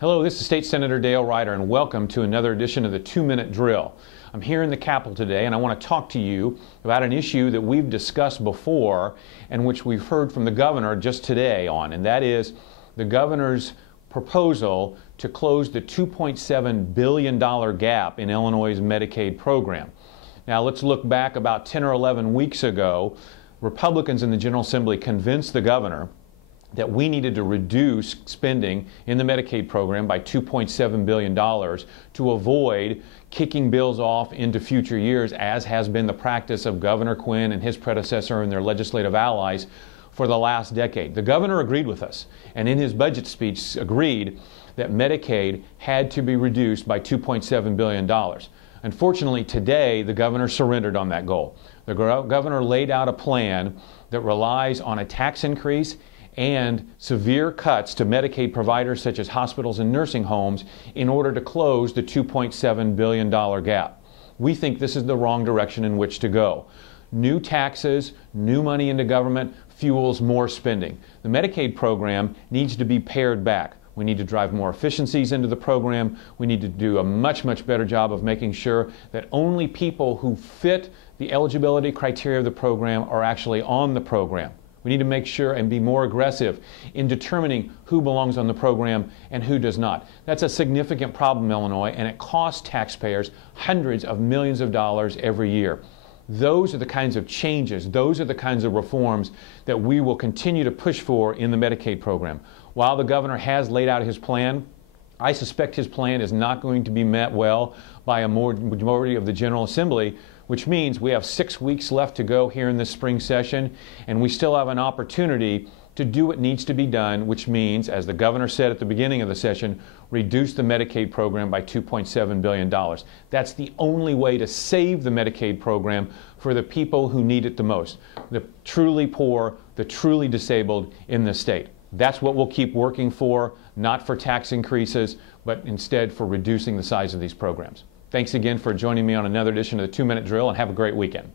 Hello, this is State Senator Dale Ryder, and welcome to another edition of the 2-Minute Drill. I'm here in the Capitol today, and I want to talk to you about an issue that we've discussed before and which we've heard from the governor just today on, and that is the governor's proposal to close the $2.7 billion gap in Illinois' Medicaid program. Now, let's look back about 10 or 11 weeks ago. Republicans in the General Assembly convinced the governor that we needed to reduce spending in the Medicaid program by $2.7 billion to avoid kicking bills off into future years, as has been the practice of Governor Quinn and his predecessor and their legislative allies for the last decade. The governor agreed with us, and in his budget speech agreed that Medicaid had to be reduced by $2.7 billion. Unfortunately, today, the governor surrendered on that goal. The governor laid out a plan that relies on a tax increase and severe cuts to Medicaid providers such as hospitals and nursing homes in order to close the $2.7 billion gap. We think this is the wrong direction in which to go. New taxes, new money into government fuels more spending. The Medicaid program needs to be pared back. We need to drive more efficiencies into the program. We need to do a much better job of making sure that only people who fit the eligibility criteria of the program are actually on the program. We need to make sure and be more aggressive in determining who belongs on the program and who does not. That's a significant problem in Illinois, and it costs taxpayers hundreds of millions of dollars every year. Those are the kinds of changes, those are the kinds of reforms that we will continue to push for in the Medicaid program. While the governor has laid out his plan, I suspect his plan is not going to be met well by a majority of the General Assembly, which means we have 6 weeks left to go here in this spring session, and we still have an opportunity to do what needs to be done, which means, as the governor said at the beginning of the session, reduce the Medicaid program by $2.7 billion. That's the only way to save the Medicaid program for the people who need it the most, the truly poor, the truly disabled in the state. That's what we'll keep working for, not for tax increases, but instead for reducing the size of these programs. Thanks again for joining me on another edition of the 2-Minute Drill, and have a great weekend.